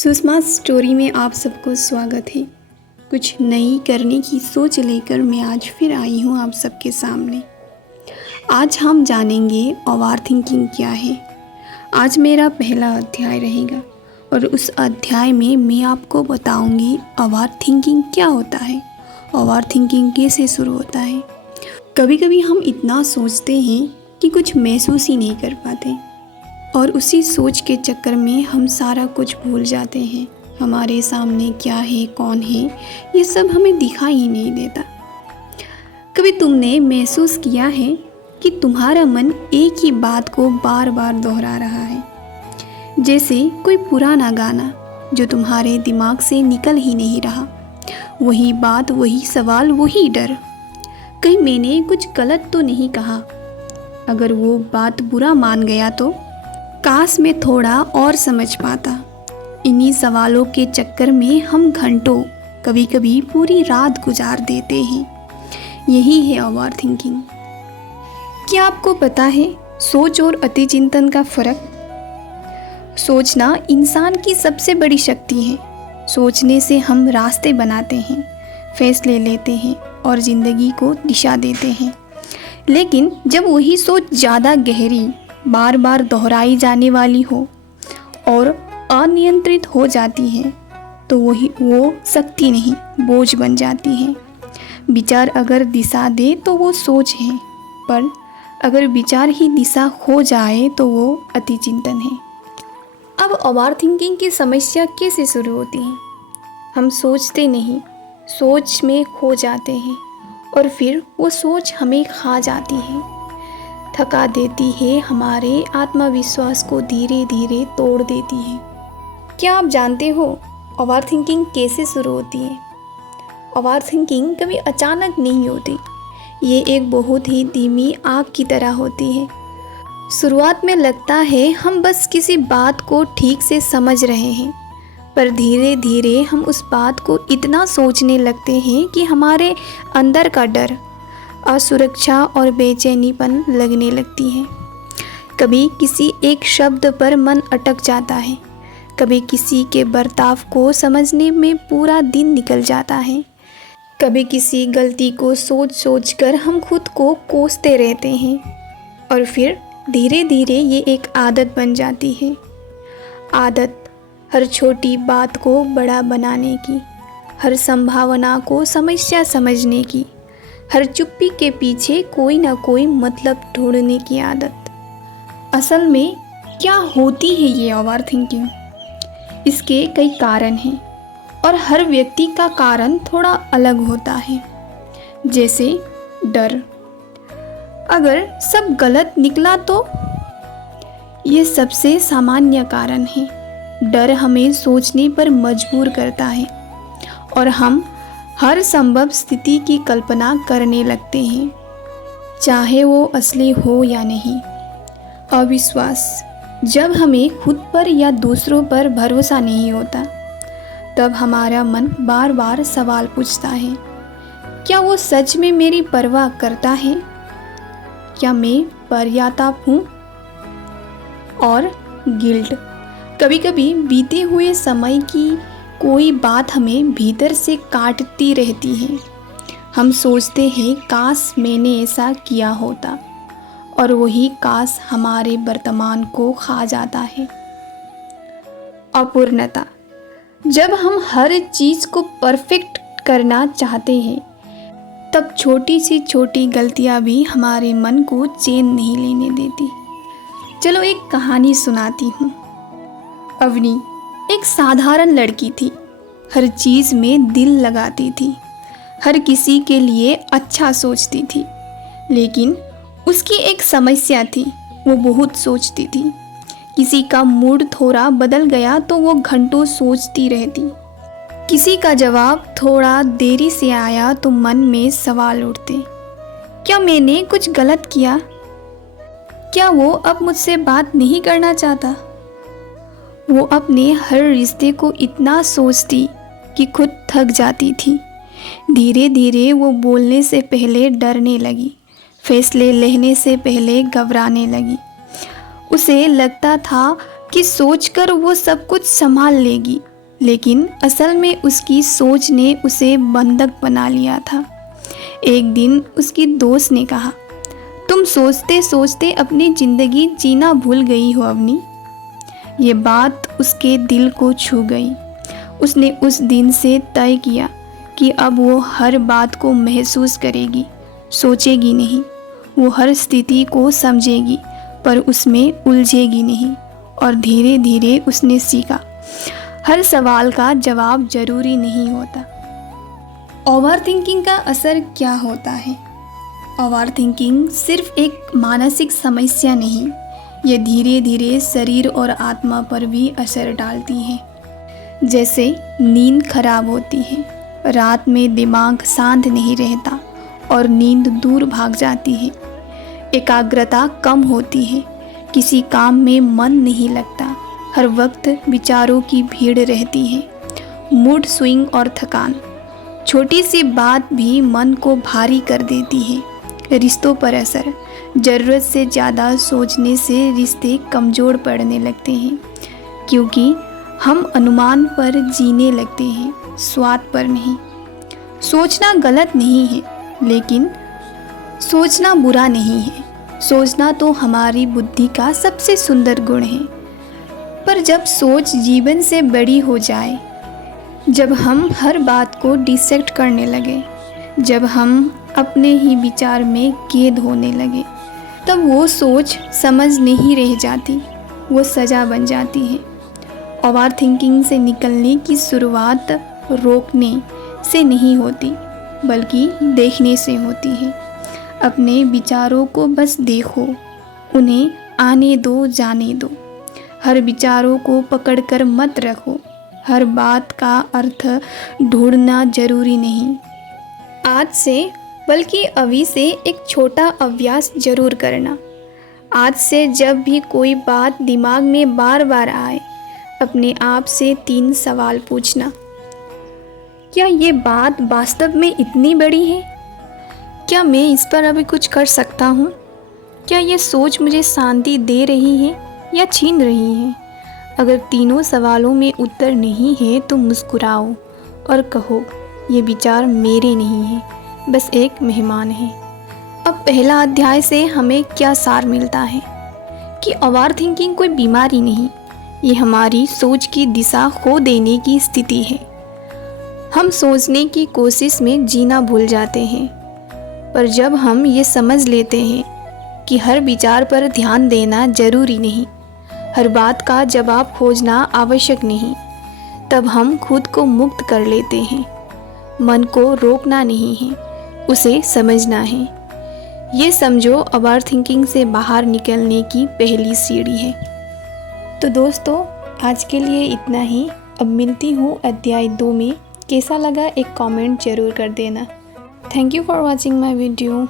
Sushma story में आप सबको स्वागत है। कुछ नई करने की सोच लेकर मैं आज फिर आई हूँ आप सबके सामने। आज हम जानेंगे ओवर थिंकिंग क्या है। आज मेरा पहला अध्याय रहेगा और उस अध्याय में मैं आपको बताऊंगी ओवर थिंकिंग क्या होता है, ओवर थिंकिंग कैसे शुरू होता है। कभी कभी हम इतना सोचते हैं कि कुछ महसूस ही नहीं कर पाते और उसी सोच के चक्कर में हम सारा कुछ भूल जाते हैं। हमारे सामने क्या है, कौन है, ये सब हमें दिखाई ही नहीं देता। कभी तुमने महसूस किया है कि तुम्हारा मन एक ही बात को बार बार दोहरा रहा है, जैसे कोई पुराना गाना जो तुम्हारे दिमाग से निकल ही नहीं रहा। वही बात, वही सवाल, वही डर। कहीं मैंने कुछ गलत तो नहीं कहा? अगर वो बात बुरा मान गया तो काश मैं थोड़ा और समझ पाता। इन्हीं सवालों के चक्कर में हम घंटों, कभी कभी पूरी रात गुजार देते हैं। यही है ओवर थिंकिंग। क्या आपको पता है सोच और अति चिंतन का फ़र्क? सोचना इंसान की सबसे बड़ी शक्ति है। सोचने से हम रास्ते बनाते हैं, फैसले लेते हैं और ज़िंदगी को दिशा देते हैं। लेकिन जब वही सोच ज़्यादा गहरी, बार बार दोहराई जाने वाली हो और अनियंत्रित हो जाती है तो वो शक्ति नहीं, बोझ बन जाती है। विचार अगर दिशा दे तो वो सोच है, पर अगर विचार ही दिशा खो जाए तो वो अति चिंतन है। अब ओवर थिंकिंग की समस्या कैसे शुरू होती है? हम सोचते नहीं, सोच में खो जाते हैं और फिर वो सोच हमें खा जाती है, थका देती है, हमारे आत्मविश्वास को धीरे धीरे तोड़ देती है। क्या आप जानते हो ओवर थिंकिंग कैसे शुरू होती है? ओवर थिंकिंग कभी अचानक नहीं होती। ये एक बहुत ही धीमी आग की तरह होती है। शुरुआत में लगता है हम बस किसी बात को ठीक से समझ रहे हैं, पर धीरे धीरे हम उस बात को इतना सोचने लगते हैं कि हमारे अंदर का डर, असुरक्षा और बेचैनीपन लगने लगती है। कभी किसी एक शब्द पर मन अटक जाता है, कभी किसी के बर्ताव को समझने में पूरा दिन निकल जाता है, कभी किसी गलती को सोच सोच कर हम खुद को कोसते रहते हैं और फिर धीरे धीरे ये एक आदत बन जाती है। आदत हर छोटी बात को बड़ा बनाने की, हर संभावना को समस्या समझने की, हर चुप्पी के पीछे कोई ना कोई मतलब ढूंढने की आदत। असल में क्या होती है ये ओवर थिंकिंग? इसके कई कारण हैं और हर व्यक्ति का कारण थोड़ा अलग होता है। जैसे डर, अगर सब गलत निकला तो? ये सबसे सामान्य कारण है। डर हमें सोचने पर मजबूर करता है और हम हर संभव स्थिति की कल्पना करने लगते हैं, चाहे वो असली हो या नहीं। अविश्वास, जब हमें खुद पर या दूसरों पर भरोसा नहीं होता, तब हमारा मन बार बार सवाल पूछता है, क्या वो सच में मेरी परवाह करता है? क्या मैं पर्याप्त हूँ? और गिल्ट, कभी कभी बीते हुए समय की कोई बात हमें भीतर से काटती रहती है। हम सोचते हैं काश मैंने ऐसा किया होता, और वही काश हमारे वर्तमान को खा जाता है। अपूर्णता, जब हम हर चीज़ को परफेक्ट करना चाहते हैं, तब छोटी सी छोटी गलतियां भी हमारे मन को चैन नहीं लेने देती। चलो एक कहानी सुनाती हूँ। अवनी एक साधारण लड़की थी। हर चीज़ में दिल लगाती थी, हर किसी के लिए अच्छा सोचती थी। लेकिन उसकी एक समस्या थी, वो बहुत सोचती थी। किसी का मूड थोड़ा बदल गया तो वो घंटों सोचती रहती। किसी का जवाब थोड़ा देरी से आया तो मन में सवाल उठते, क्या मैंने कुछ गलत किया? क्या वो अब मुझसे बात नहीं करना चाहता? वो अपने हर रिश्ते को इतना सोचती कि खुद थक जाती थी। धीरे धीरे वो बोलने से पहले डरने लगी, फैसले लेने से पहले घबराने लगी। उसे लगता था कि सोचकर वो सब कुछ संभाल लेगी, लेकिन असल में उसकी सोच ने उसे बंधक बना लिया था। एक दिन उसकी दोस्त ने कहा, तुम सोचते सोचते अपनी ज़िंदगी जीना भूल गई हो अवनी। ये बात उसके दिल को छू गई। उसने उस दिन से तय किया कि अब वो हर बात को महसूस करेगी, सोचेगी नहीं। वो हर स्थिति को समझेगी पर उसमें उलझेगी नहीं। और धीरे धीरे उसने सीखा, हर सवाल का जवाब जरूरी नहीं होता। ओवर थिंकिंग का असर क्या होता है? ओवर थिंकिंग सिर्फ एक मानसिक समस्या नहीं, ये धीरे धीरे शरीर और आत्मा पर भी असर डालती है। जैसे नींद खराब होती है, रात में दिमाग शांत नहीं रहता और नींद दूर भाग जाती है। एकाग्रता कम होती है, किसी काम में मन नहीं लगता, हर वक्त विचारों की भीड़ रहती है। मूड स्विंग और थकान, छोटी सी बात भी मन को भारी कर देती है। रिश्तों पर असर, ज़रूरत से ज़्यादा सोचने से रिश्ते कमज़ोर पड़ने लगते हैं, क्योंकि हम अनुमान पर जीने लगते हैं, स्वाद पर नहीं। सोचना गलत नहीं है, लेकिन सोचना बुरा नहीं है। सोचना तो हमारी बुद्धि का सबसे सुंदर गुण है। पर जब सोच जीवन से बड़ी हो जाए, जब हम हर बात को डिसेक्ट करने लगे, जब हम अपने ही विचार में कैद होने लगे, तब वो सोच समझ नहीं रह जाती, वो सज़ा बन जाती है। ओवर थिंकिंग से निकलने की शुरुआत रोकने से नहीं होती, बल्कि देखने से होती है। अपने विचारों को बस देखो, उन्हें आने दो, जाने दो। हर विचारों को पकड़कर मत रखो। हर बात का अर्थ ढूंढना जरूरी नहीं। आज से बल्कि अभी से एक छोटा अभ्यास जरूर करना। आज से जब भी कोई बात दिमाग में बार बार आए, अपने आप से 3 सवाल पूछना। क्या ये बात वास्तव में इतनी बड़ी है? क्या मैं इस पर अभी कुछ कर सकता हूँ? क्या ये सोच मुझे शांति दे रही है या छीन रही है? अगर तीनों सवालों में उत्तर नहीं है तो मुस्कुराओ और कहो, ये विचार मेरे नहीं है, बस एक मेहमान है। अब पहला अध्याय से हमें क्या सार मिलता है कि ओवर थिंकिंग कोई बीमारी नहीं, ये हमारी सोच की दिशा खो देने की स्थिति है। हम सोचने की कोशिश में जीना भूल जाते हैं, पर जब हम ये समझ लेते हैं कि हर विचार पर ध्यान देना जरूरी नहीं, हर बात का जवाब खोजना आवश्यक नहीं, तब हम खुद को मुक्त कर लेते हैं। मन को रोकना नहीं है, उसे समझना है। ये समझो ओवर थिंकिंग से बाहर निकलने की पहली सीढ़ी है। तो दोस्तों, आज के लिए इतना ही। अब मिलती हूँ अध्याय 2 में। कैसा लगा एक कमेंट ज़रूर कर देना। Thank you for watching my video.